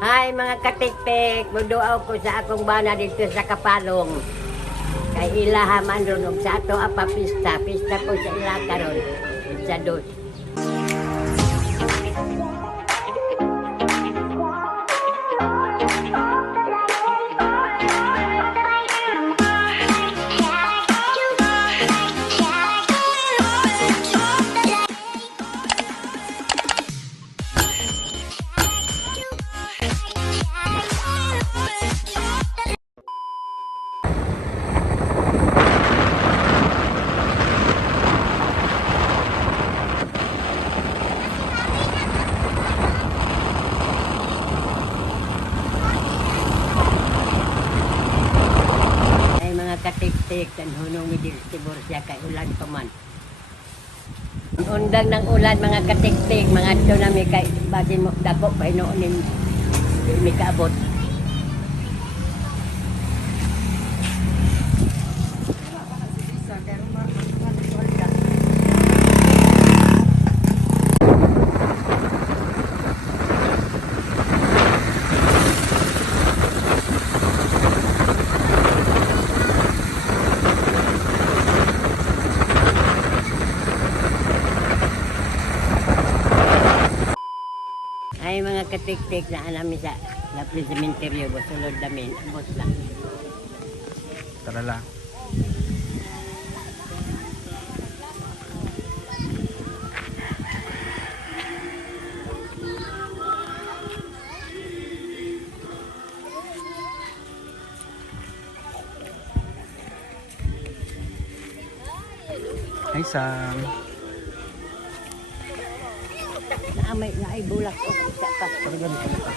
Hi mga katiktik, magduaw ko sa akong bana dito sa Kapalong. Kay ilaha man ron og sa ato apa pista ko sa ila karon. Sa dos. Katik-tik dan hunong midil tibur siya kay ulan pa man. Undang ng ulan mga katik-tik, mga tsunami kay basin mo dako pa hinoonin mi kaabot. Ay mga katik-tik na anami sa lapis cementerio sulod namin abot lang. Tara lang. Ay Sam. Naamay na ay bulak ko sa pas. Bulak ka.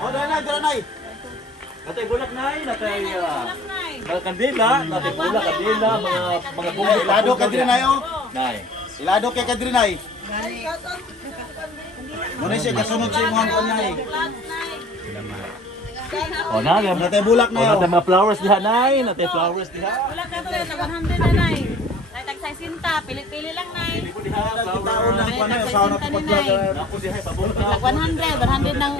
Oh, dala nay. Natay bulak nay, natay kandila, natay bulak kandila, mga bunga ilado kadiri nay oh. Nay. Ilado kay kadiri nay. Muna siya kasunod sa imong kon nay. Oh, natay bulak nay. Natay mga flowers diha nay, natay flowers diha. Bulak ka to na 100 na nay. Nay tag 60, pili-pili lang nay. Taon na kon nay sa na paglag. Ako diha pabulak. Tag 100 ng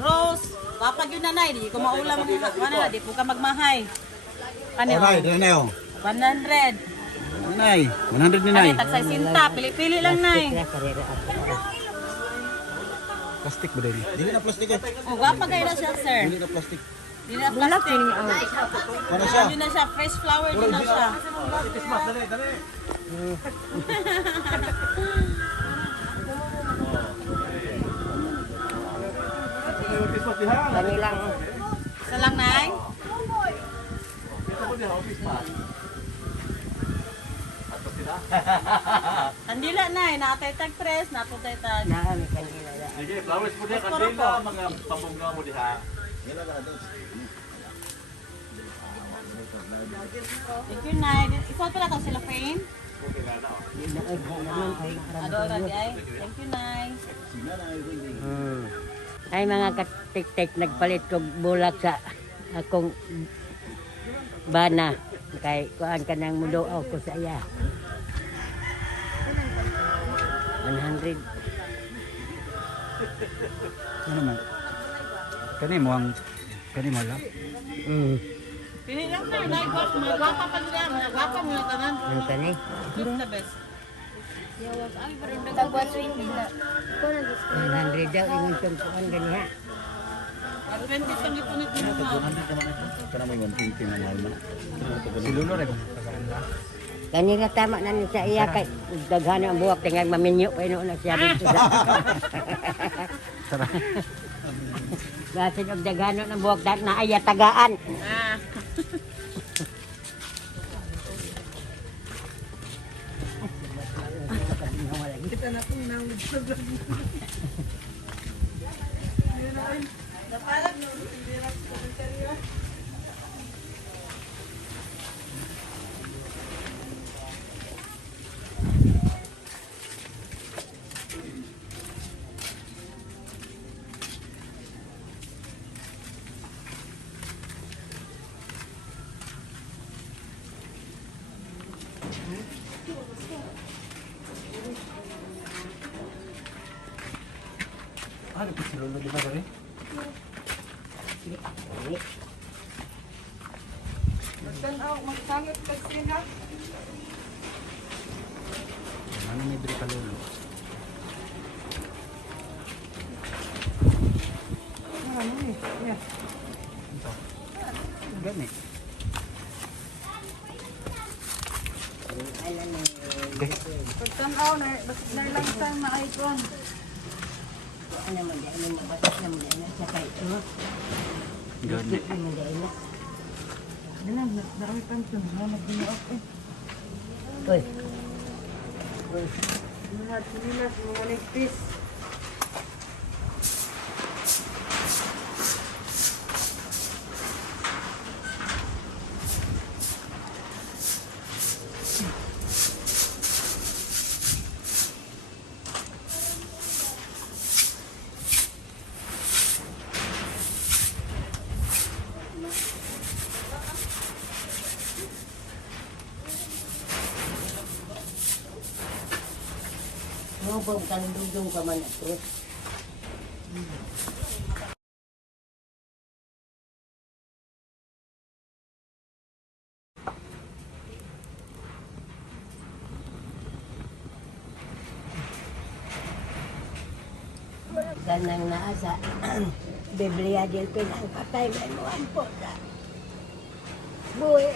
rose. Papag yun na nay, di ko maulam mga di po ka magmahay. Ano? Nay, dala nay oh. 100. Nay, 100 ni nay. Nay tag 60, pili-pili lang nay. Plastic ba din? Dili na plastic eh. Oh, gapa kayo na siya, sir. Dili na plastic. Di na plastic. Para siya. Di na siya, fresh flower din na siya. Christmas dali, dali. Christmas diha. Kami lang. Isa lang nay. Kandila nay, natay tag press, natay tag. Naami kanila. Sige, flowers mo diha kandila, mga pambungga mo diha. Thank you nay. Ikaw pala to sila frame. Ado lagi ay. Thank you nay. Ay mga katik-tik, nagpalit ko bulak sa akong bana. Kay kuan ka nang muduaw ko sa iya. 100. Ano man? Kani mo lang. Pili lang nay, nay gwapa pa nila, gwapa mo na tanan. Ano ka ni? Good the best. Tagwa 20 na. 100 daw ingon tong kuan ganiha. 20 pang ipunit mo na. Kana may 120 na mahal man. Si Lulo rin. Kanina tama na ni sa iya kay daghan ang buwak tingag maminyo pa ino na siya dito sa. Tara. Gasin og daghan ang buwak dat na aya tagaan. Ah. Lulo di ba dari? Magsangit ka sina. Ano may diri ka lulo? Ano ni? Yeah. Gani. Alam mo, Pagtanaw na lang sang maikon. ano mo, di ano mabatas na mo, di ano sa kay ito. Gani. Ano mo, di ano. Ganun, dami pansin. Nagbinuok eh. Uy. Uy. Lahat nila, mga nagpis. Mo ba kang dugdong ka man ito? Ganang naasa Biblia din pinangkatay may mo ampo sa buhay.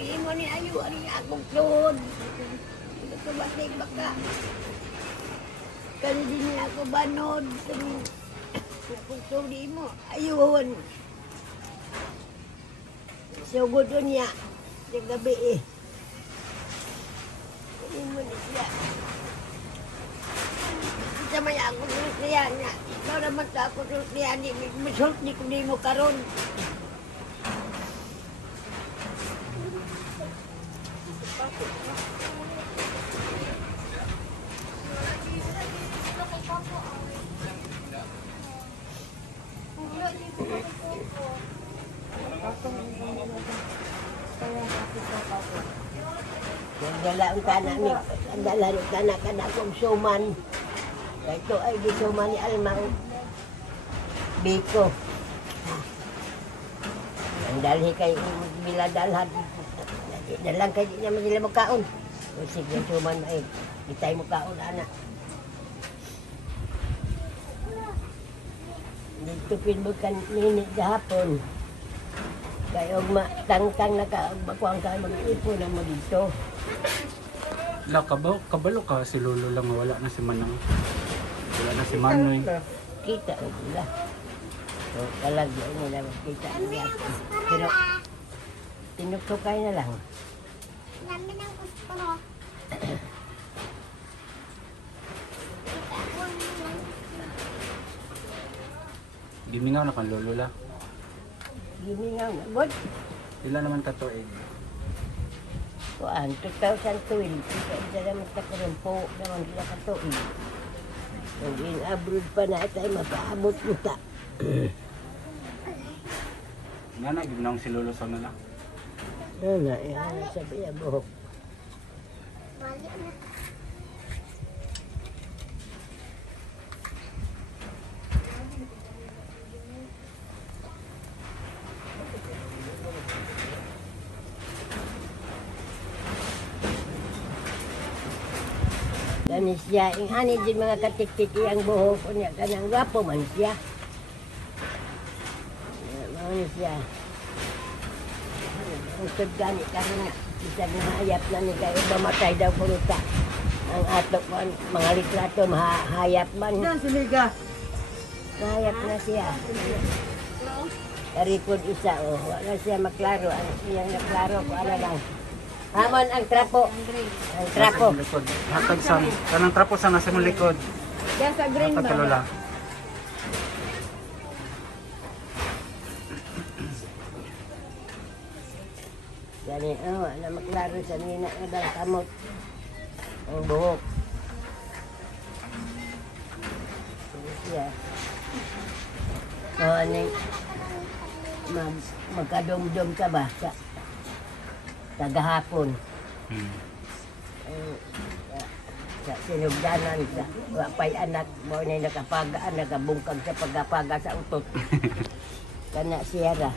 Imo ni ayo ari akong tuhod. Ito batik baka. Kali din niya ako banod. Kung suri mo, ayun. Sugod niya. Sa gabi eh. Hindi mo na siya. Sa may ako niya niya. Ikaw naman sa ako niya. Masult ni kung di mo karon. Dala ang tanak ni, dala ang tanak ka na kong suman. Ito ay di suman ni Almang Biko. Ang dalhi kay bila dalhan. Dalang kay di niya sila magkaon. O sige, suman ay itay mo kaon, anak. Dito pinbukan ninit gahapon. Kaya tangtang na ka, makuang ka mag-ipo na mo dito. La kabalo ka si Lolo lang wala na si Manang. Wala na si Manoy. Kita o sila. So, kalagyan nila makita niya. Pero, tinuktukay na lang. Namin ang gusto mo. Gimingaw na kan Lolo la. Gimingaw na. Good. Ila naman ka tuig. Kuan, 2012. Isa naman sa karumpo naman sila katuig. Kung in-abroad pa na ito ay mapaabot mo ta. Nga na, gibnawang si Lolo sa nala. Ano, yan sabi niya buhok. Mali na. Gani siya, ingani din mga katik-tiki ang buhok ko niya. Kanang gwapo man siya. Mga siya. Ang gani kami nga. Isang mahayap na ni kayo mamatay daw punuta. Ang atok man, mga litrato, mahayap man. Yan, siliga. Mahayap na siya. Karipod isa, oh. Wala siya maklaro. Ang iyang naklaro ko, ano lang. Hamon ang trapo. Ang trapo. Sa likod. Hatag sa kanang trapo sa nasa mong likod. Yan sa green Hatag ka Lola. Gani, oh, na maklaro sa nina nga daw kamot. Ang buhok. Siya. Oh, ani, magkadom-dom ka ba sa kagahapon? sa sinugdanan sa wapay anak mo na nakapagaan nakabungkag sa pagkapaga sa utot. Kana siya ra.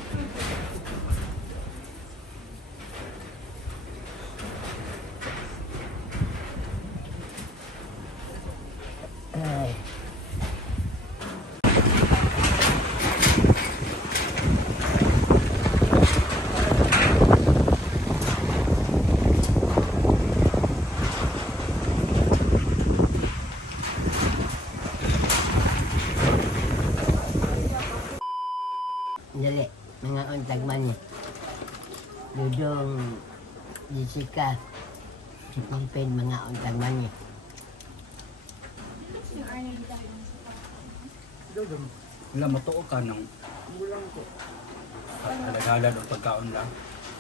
Ay. Dali, mga untag man niya. Dudong Jessica. Ipin mga untag man niya. Wala matuo ka ng halaghalad o pagkaon lang.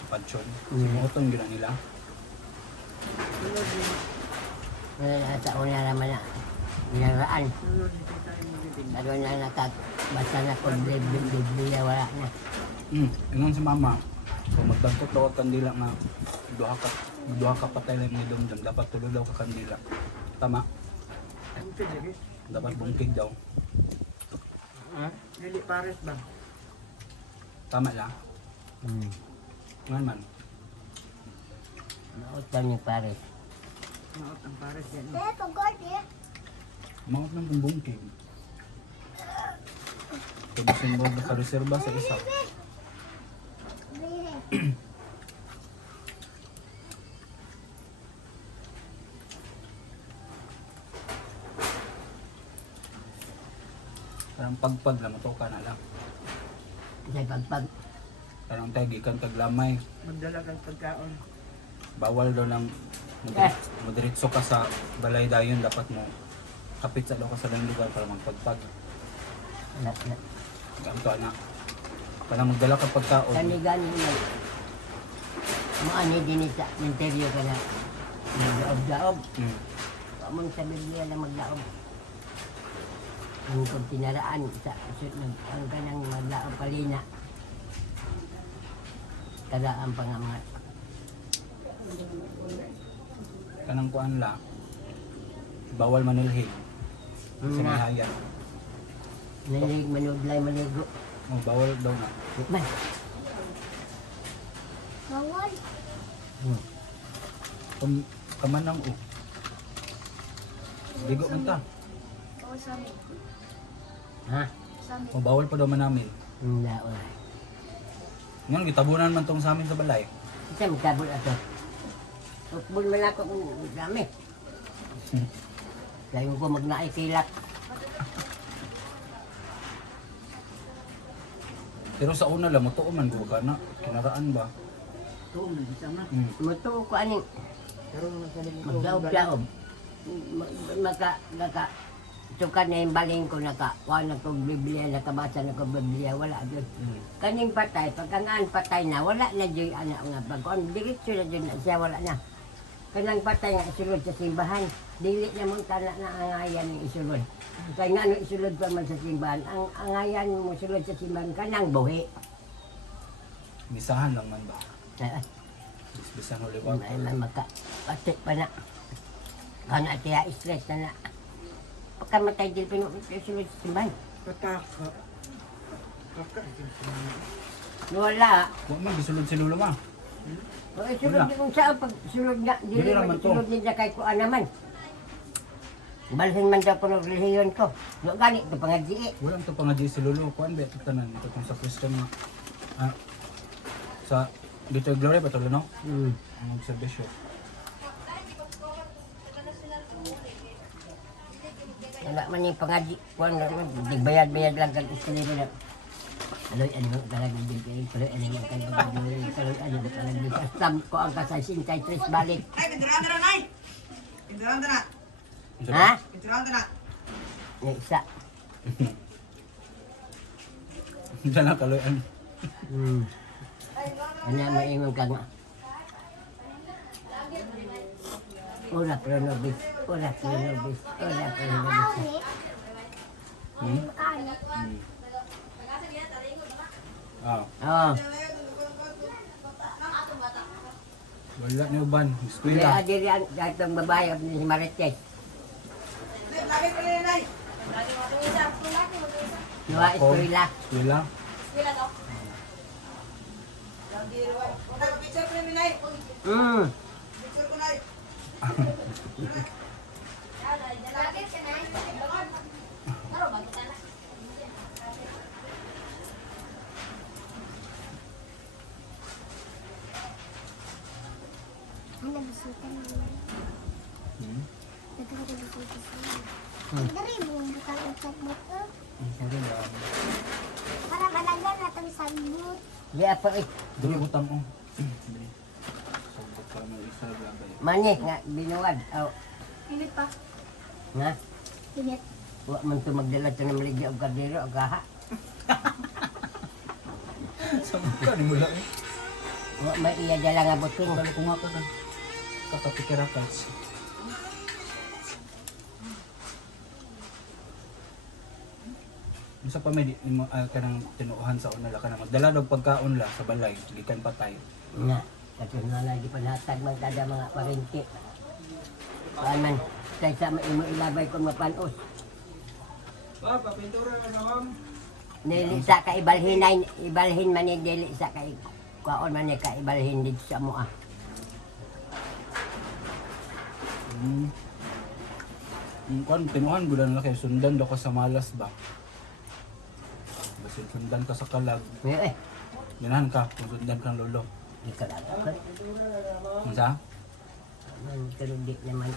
Padsyon. Simuton gina nila. Wala sa una naman na naraan. Pero na nakabasa na ko Biblia wala na. Ingon si mama, kung magdangkot daw ka kandila nga duha ka patay lang ni dumdum, dapat tulo daw ka kandila. Tama? Dapat bungkig daw. Dili pares ba? Tama lang. Ngan man. Nautan ni pare. Maot ang pares yan. Dili, pagod eh. Maot lang kung bungkig. Tubusin mo nakareserba sa isa. Dili. Parang pagpag na matuka na lang. Sa pagpag. Parang tayo gikan kag lamay. Magdala kang pagkaon. Bawal daw ng madiretso ka sa balay dayon, dapat mo kapit sa daw ka sa lang lugar para magpagpag. Na. Ganto na. Para magdala ka pagkaon. Kani-gani mo. Maani din sa interior ka na. Magdaob-daob. Amon sa Biblia na magdaob. Ang pagtinaraan sa ang kanang magdaob palina. Tagaan pa nga mga Kanang kuan la. Bawal manilhig. Sa na. nihayan. Nalig manudlay maligo. Oh, bawal daw na. Man. Bawal. Kamanang o. Bigo man ta. O, sami. Ha? Sami. O bawal pa daw man namin. Hindi oy. Ngayon gitabunan man tong sa amin sa balay. Isa magtabol ato. Ukbol man ako kung dami. Layo ko magnaay kilak. Pero sa una lang matuo man go ka na. Kinaraan ba? Tuong na isa na. Mutuo ko aning Pero nung sa linggo. magdaob-daob. Maka sukat na yung baling ko wala ko Biblia, nakabasa na ko Biblia, wala doon. Kaning patay, pagkangaan patay na, wala na dyan anak nga pagkuhan. Diretso na dyan na siya, wala na. Kanang patay nga isulod sa simbahan, dili na mong tala na angayan ni isulod. Kaya nga ano isulod pa man sa simbahan, ang angayan mo sulod sa simbahan, kanang buhi. Misahan lang man ba? Bisan ulit ba? Ay mamaka, patit pa na. Kana tiya stress na na. Pagkamatay din pinusulod sa simbahan. Kataka. Kaka. Wala. Huwag man, gisulod si Lolo ma. O isulod din kung saan pag sulod nga, Dili dili naman man to. isulod nila kay kuan naman. Balhin man daw po ng relihiyon ko. Yung ganit ko pangadii. Walang to pangadji si Lolo. Kuan ba ito tanan? Ito kung sa Christian nga. Sa dito Glory pa to no? Ang observation. Wala man yung pangadi. Kuan naman, digbayad-bayad lang kang istilero na. Aloy, ano talaga din kayo. Aloy, ano yung kayo pagbabuloy. Aloy, ano yung talaga din. Kastam ko ang kasaysin kay Tris balik. Ay, pinturan na nay! Pinturan na! Ha? Pinturan na! Yung isa. Diyan na kaloyan. Ano mo imong ka nga? Ora pronobis. Ora pronobis. Ora pronobis. Makalit. Ah, Oo. wala ni uban. Kaya Eskwela. adiri ang datang babae ni Marites. Nuwa eskwela. Wala. Picture ko ni Nay. Picture ko Nay. Ano bisita naman? Hmm. Ito ko bisita sila. Dari mo ang bukal-utak mo to. Sorry lang. Para malaga na itong sagbot. Di apa eh. Dali utang mo. Dali. Sagot pa mo isa labay. Manis nga binuwad. Oh, Init pa. nga. Init. Wa man to magdala to ng maligya og kardero og gaha. Sama ka ni mula eh. Wa may iya dala nga buting. Kali ko nga ka na. Kakapikirakas. Isa pa may kanang tinuuhan sa una la ka na magdala og pagkaon la sa balay gikan patay. Nga. Katulad na di panhatag man kada mga parente. Paman kay sa imo ilabay ko mapanos. Papa, pintura na naman. Dili sa ka ibalhin man ni dili sa ka kaon man ni ka ibalhin dito sa mo ah. Kan tinuhan gudan na kay sundan daw ka sa malas ba. Basin sundan ka sa kalag. Eh, Ganahan ka kung sundan kang lolo. ikaw lang ka. Unsa? Man kaludi naman.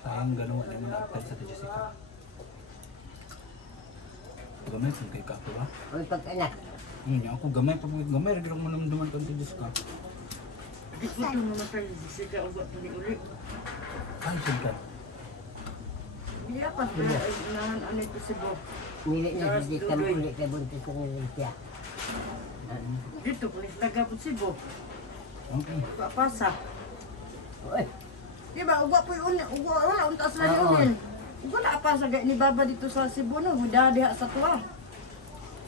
Sayang ganun wala mo na-apply sa Jessica. Gamay kung kay Kapo ba? Uy pag-anak. Ako gamay pa gamay ra gyud mo namduman kan sa Jessica. Ito mo na tayo Jessica ugot pa ni uli. Ay, siyempre. Iya pa nahan ano ito si Bob. Nili na si Jika muli kay buntis ko nila siya. Dito pulis lagapot si Bob. Okay. Papasa. Uy, Di ba ugwa po yun, ugwa wala untas na Oo. yun. Ugwa na pa sa ni Baba dito sa Cebu no, huda diha sa tuwa.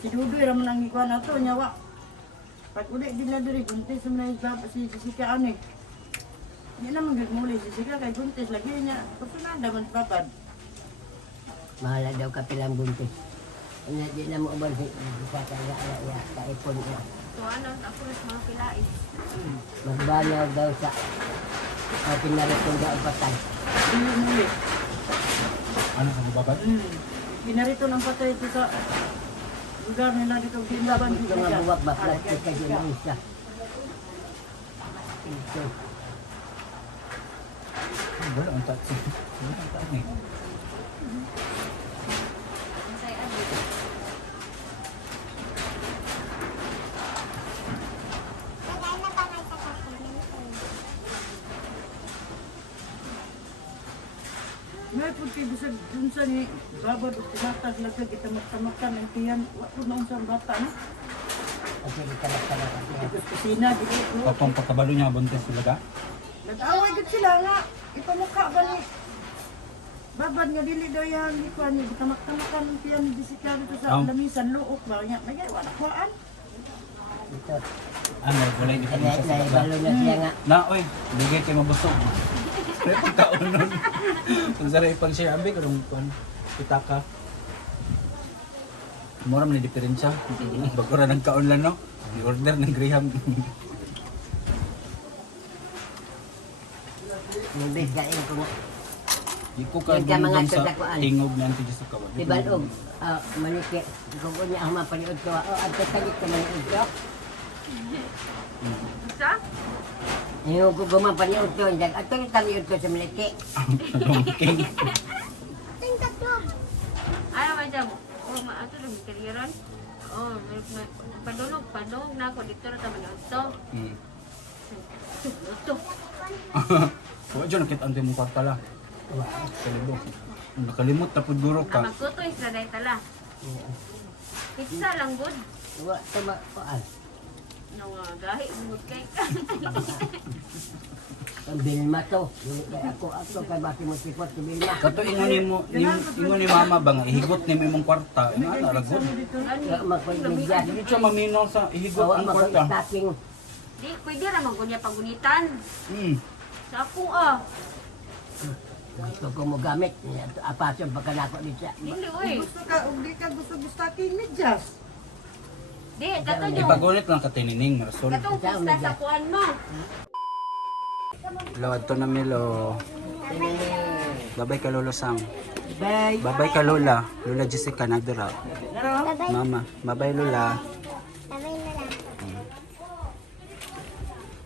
Si Dudoy ra man ang ikuan nato nyawa. Pag uli din na diri buntis man si Jessica ani. Di naman gagmuli si Jessica kay buntis lagi niya. Pagsunada man si Babad. mahala daw ka pilang buntis. Ano di na mo ubal si sa kaya ya kaipon niya. So ano, ako rin mga pilais. Magbanyaw daw sa pinaritong daw patay. Hindi muli. Ano sa babad? Pinarito ng patay ito sa lugar nila dito Ginlaban. Ito nga buwak ba plastic ka dyan ang isa. Ito. Wala ang tatsi. Wala ang tatsi. Kaya na pa may kakakunin ko. May puti bisa dun sa ni Babad o tinatag lagay kita magtamakan ang tiyan. Wala na unsang bata no? Kasi di ka nagtala ka siya. Kusina, dito. Kapong pagkabalo niya buntis sila ka? Nag-away gud sila nga. Ipamukha ba ni Babad nga dili daw yan. Di ko ni tamak-tamakan ang tiyan ni Jessica dito sa Oh. lamisan. Luok ba niya. Nagyay, wala kuhaan. Ito. Ano, wala hindi ka Kaya sa sila. naibalo na siya nga. Na, oy, bigay kayo mabusog. Kaya pagkaon nun. Kung saray pang siya, ambi, kung kita ka. Mura man yung diferensya. Bago na nagkaon lang, no? Ni-order ng Graham. Mabis kain ko nga. Di ko ka Yung ka mga gumagam sa tatakuan. tingog na anti sa kawan. Di balog. Maniki. Kung niya ako mapaniod ko. Ang tatagit ko maniod ko. Yung ko gumapaniod ko. At ito yung tamiod ko sa maliki. King. Ting tatlo. Ano ba dyan? O, ato lang kaliran. O, padulog na ako dito na taman ito. Ito. Huwag dyan, nakita ang timong pala. Kalibok. Nakalimot, tapod guro ka. Magkuto isla dahil tala. Pizza lang good. Wa tama koan. Nawagahi, bumot kay ka. Ang Bilma to. Dili kay ako kay bati mo sikot si Bilma. Kato ingon ni mama ba nga ihigot ni imong kwarta. Ina na ragod. Magpagmigyan. Dili siya maminaw sa ihigot Awa ang kwarta. magpagtaking. Di, pwede raman ko niya pagunitan. Sa ako Gusto ko mo gamit. Apasyon pagkalako din siya. Dili, uy. Gusto ka, ug di ka gusto aking medyas. Di, kato yung, Ipagunit lang ka tinining rason. katong pusta sa kuan mo. Lo adto na Milo. Babay ka Lolo Sam. Bye. Babay ka Lola. Lola Jessica nagdara. Mama, babay Lola. Sabay na lang.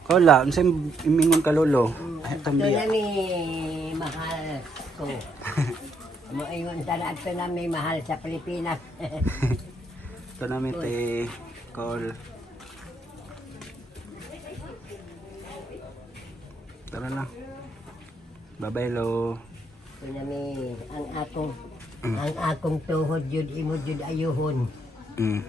Kola, unsay imingon ka Lolo? Ay Ito tambiya. na ni mahal ko. Moingon sa ito na may mahal sa Pilipinas. Ito namin te call. Tara na. Bye-bye Lo. Ito na ang akong tuhod jud imo jud ayuhon. Mm.